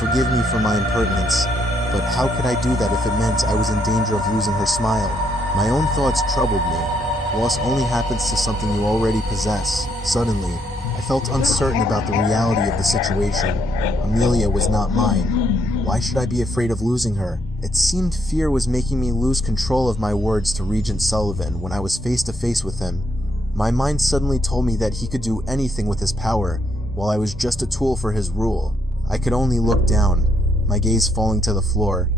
Forgive me for my impertinence, but how could I do that if it meant I was in danger of losing her smile? My own thoughts troubled me. Loss only happens to something you already possess. Suddenly, I felt uncertain about the reality of the situation. Amelia was not mine. Why should I be afraid of losing her? It seemed fear was making me lose control of my words to Regent Sullivan when I was face to face with him. My mind suddenly told me that he could do anything with his power, while I was just a tool for his rule. I could only look down, my gaze falling to the floor.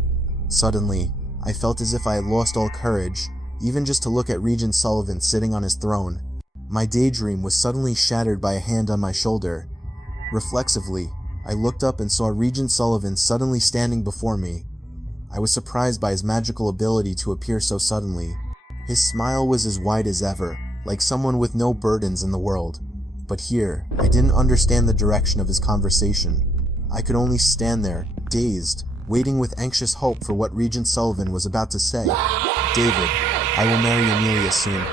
Suddenly, I felt as if I had lost all courage, even just to look at Regent Sullivan sitting on his throne. My daydream was suddenly shattered by a hand on my shoulder. Reflexively, I looked up and saw Regent Sullivan suddenly standing before me. I was surprised by his magical ability to appear so suddenly. His smile was as wide as ever, like someone with no burdens in the world. But here, I didn't understand the direction of his conversation. I could only stand there, dazed, waiting with anxious hope for what Regent Sullivan was about to say. David, I will marry Amelia soon.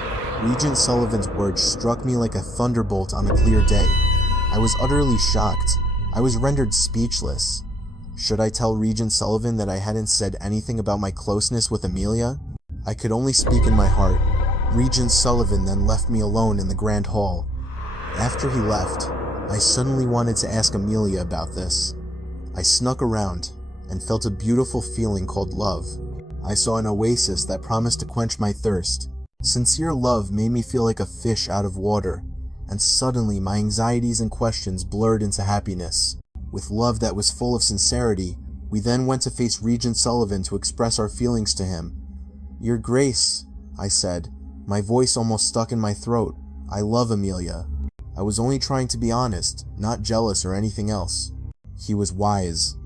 Regent Sullivan's words struck me like a thunderbolt on a clear day. I was utterly shocked. I was rendered speechless. Should I tell Regent Sullivan that I hadn't said anything about my closeness with Amelia? I could only speak in my heart. Regent Sullivan then left me alone in the grand hall. After he left, I suddenly wanted to ask Amelia about this. I snuck around and felt a beautiful feeling called love. I saw an oasis that promised to quench my thirst. Sincere love made me feel like a fish out of water, and suddenly my anxieties and questions blurred into happiness. With love that was full of sincerity, we then went to face Regent Sullivan to express our feelings to him. Your Grace, I said, my voice almost stuck in my throat. I love Amelia. I was only trying to be honest, not jealous or anything else. He was wise.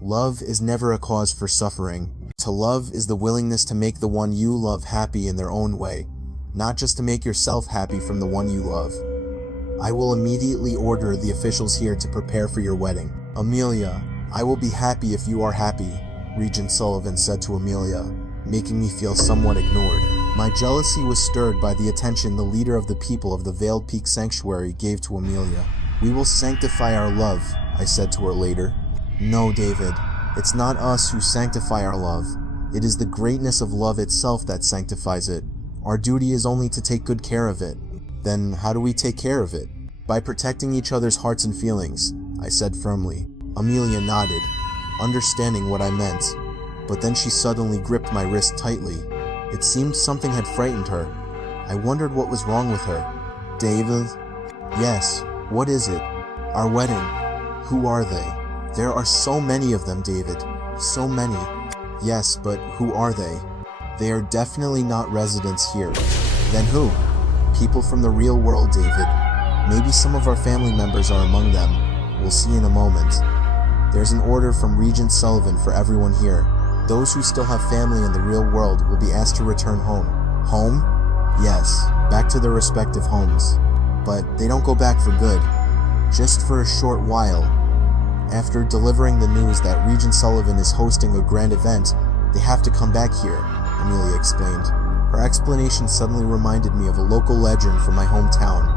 Love is never a cause for suffering. To love is the willingness to make the one you love happy in their own way, not just to make yourself happy from the one you love. I will immediately order the officials here to prepare for your wedding. Amelia, I will be happy if you are happy, Regent Sullivan said to Amelia, making me feel somewhat ignored. My jealousy was stirred by the attention the leader of the people of the Veiled Peak Sanctuary gave to Amelia. We will sanctify our love, I said to her later. No, David, it's not us who sanctify our love. It is the greatness of love itself that sanctifies it. Our duty is only to take good care of it. Then how do we take care of it? By protecting each other's hearts and feelings, I said firmly. Amelia nodded, understanding what I meant, but then she suddenly gripped my wrist tightly. It seemed something had frightened her. I wondered what was wrong with her. David? Yes, what is it? Our wedding. Who are they? There are so many of them, David. So many. Yes, but who are they? They are definitely not residents here. Then who? People from the real world, David. Maybe some of our family members are among them. We'll see in a moment. There's an order from Regent Sullivan for everyone here. Those who still have family in the real world will be asked to return home. Home? Yes, back to their respective homes. But they don't go back for good. Just for a short while. After delivering the news that Regent Sullivan is hosting a grand event, they have to come back here, Amelia explained. Her explanation suddenly reminded me of a local legend from my hometown,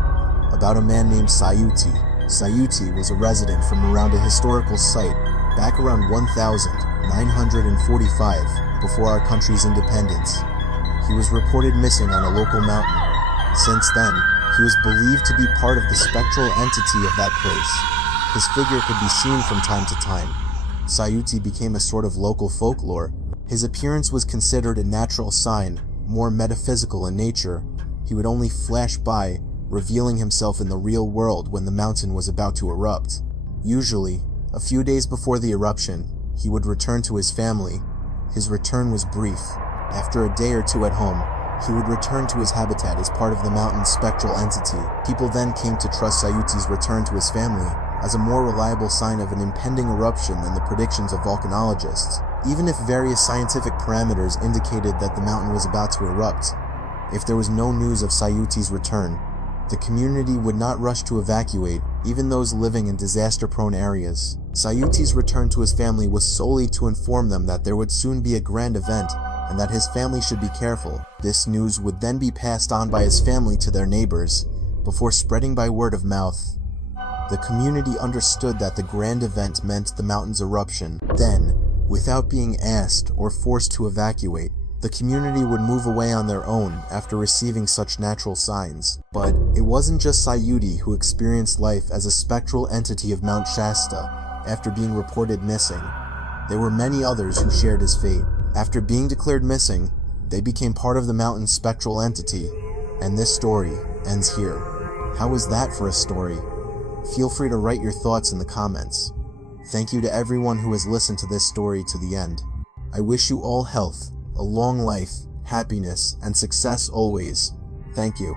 about a man named Sayuti. Sayuti was a resident from around a historical site back around 1945, before our country's independence. He was reported missing on a local mountain. Since then, he was believed to be part of the spectral entity of that place. His figure could be seen from time to time. Sayuti became a sort of local folklore. His appearance was considered a natural sign, more metaphysical in nature. He would only flash by, revealing himself in the real world when the mountain was about to erupt. Usually, a few days before the eruption, he would return to his family. His return was brief. After a day or two at home, he would return to his habitat as part of the mountain's spectral entity. People then came to trust Sayuti's return to his family as a more reliable sign of an impending eruption than the predictions of volcanologists. Even if various scientific parameters indicated that the mountain was about to erupt, if there was no news of Sayuti's return, the community would not rush to evacuate, even those living in disaster-prone areas. Sayuti's return to his family was solely to inform them that there would soon be a grand event and that his family should be careful. This news would then be passed on by his family to their neighbors, before spreading by word of mouth. The community understood that the grand event meant the mountain's eruption. Then, without being asked or forced to evacuate, the community would move away on their own after receiving such natural signs. But it wasn't just Sayuti who experienced life as a spectral entity of Mount Shasta after being reported missing. There were many others who shared his fate. After being declared missing, they became part of the mountain's spectral entity, and this story ends here. How was that for a story? Feel free to write your thoughts in the comments. Thank you to everyone who has listened to this story to the end. I wish you all health, a long life, happiness, and success always. Thank you.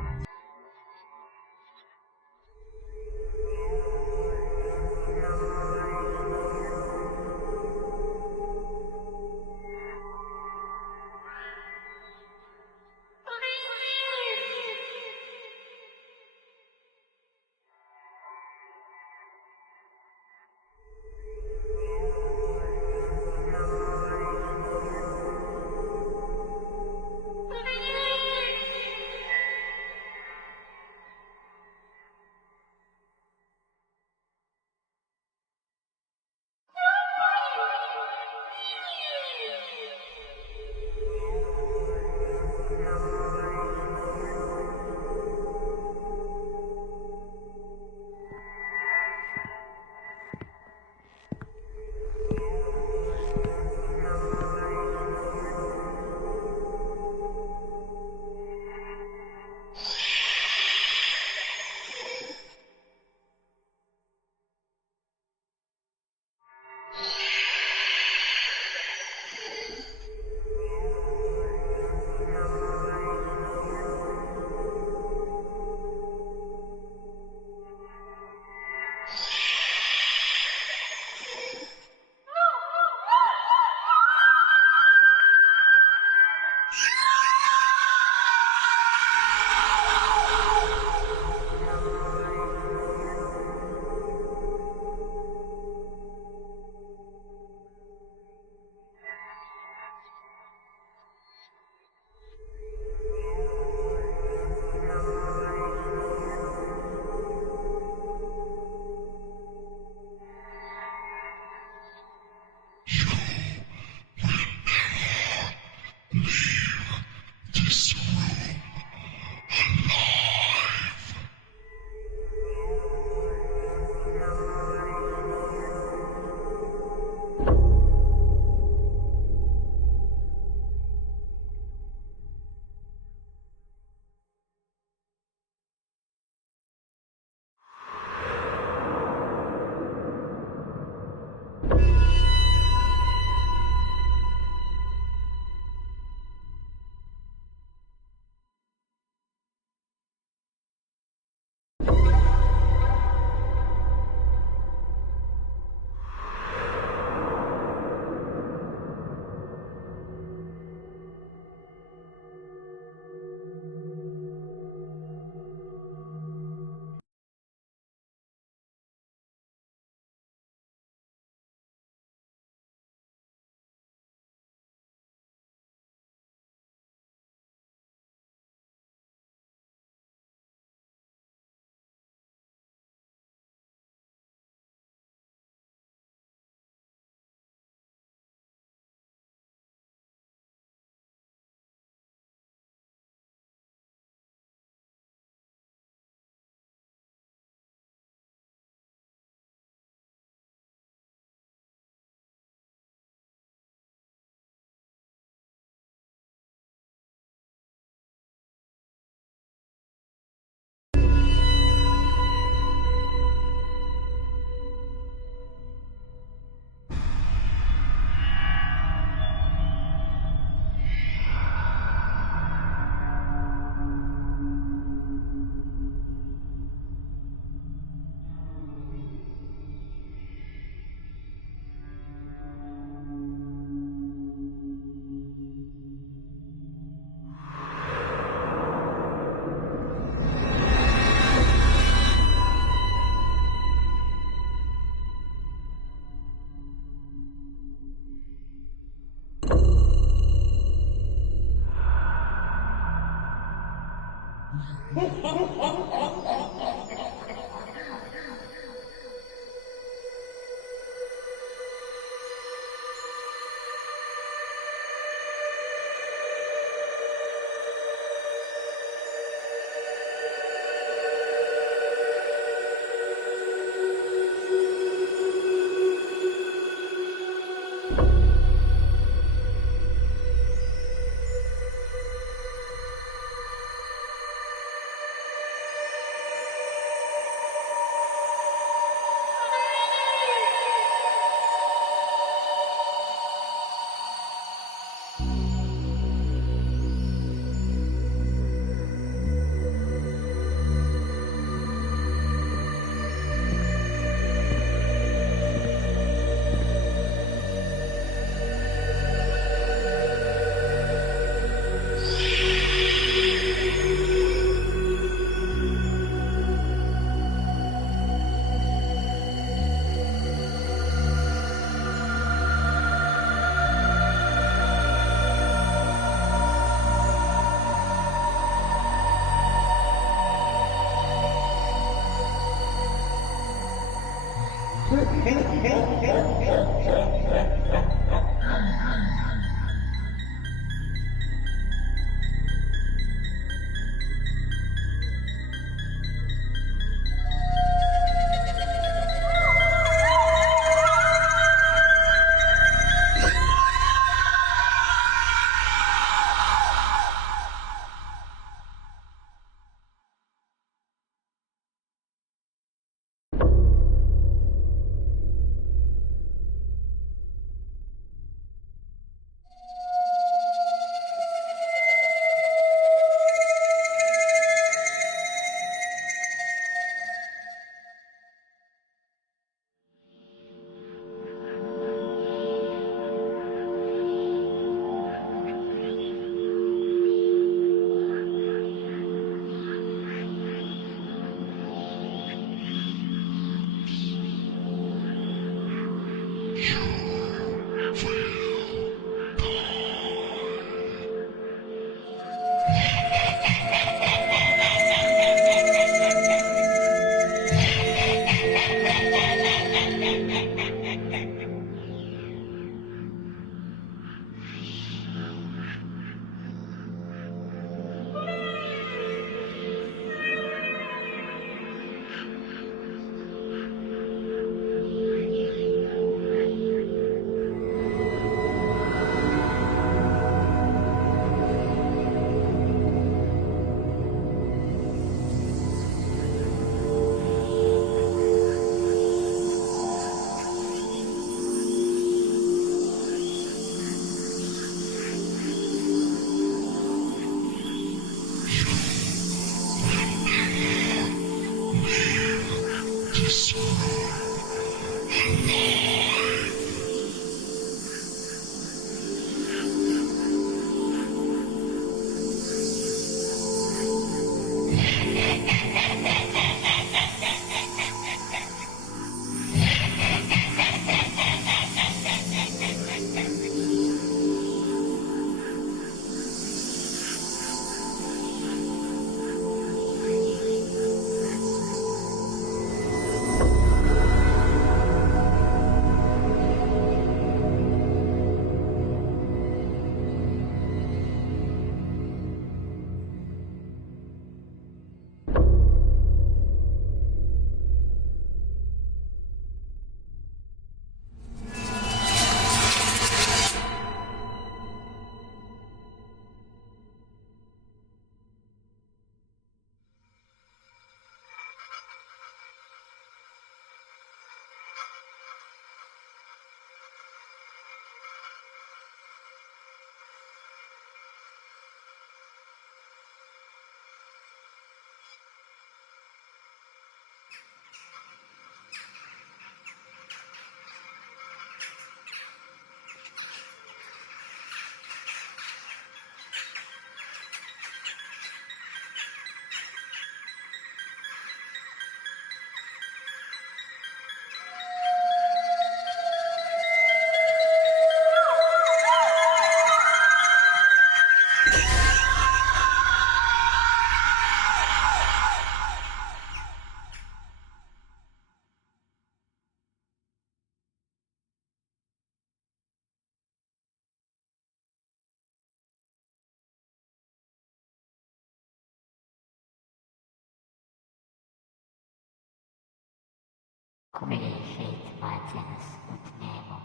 come le fate maintenance ut nemo,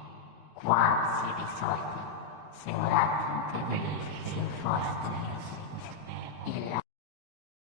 quam si risorti, se orat integrisi sul fostris, illa